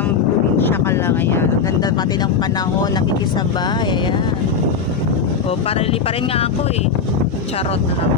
parang probinsya ka lang. Ayan. Ang ganda pati ng panahon, nakikisabay. Ayan. O, parili pa rin nga ako eh. Charot lang.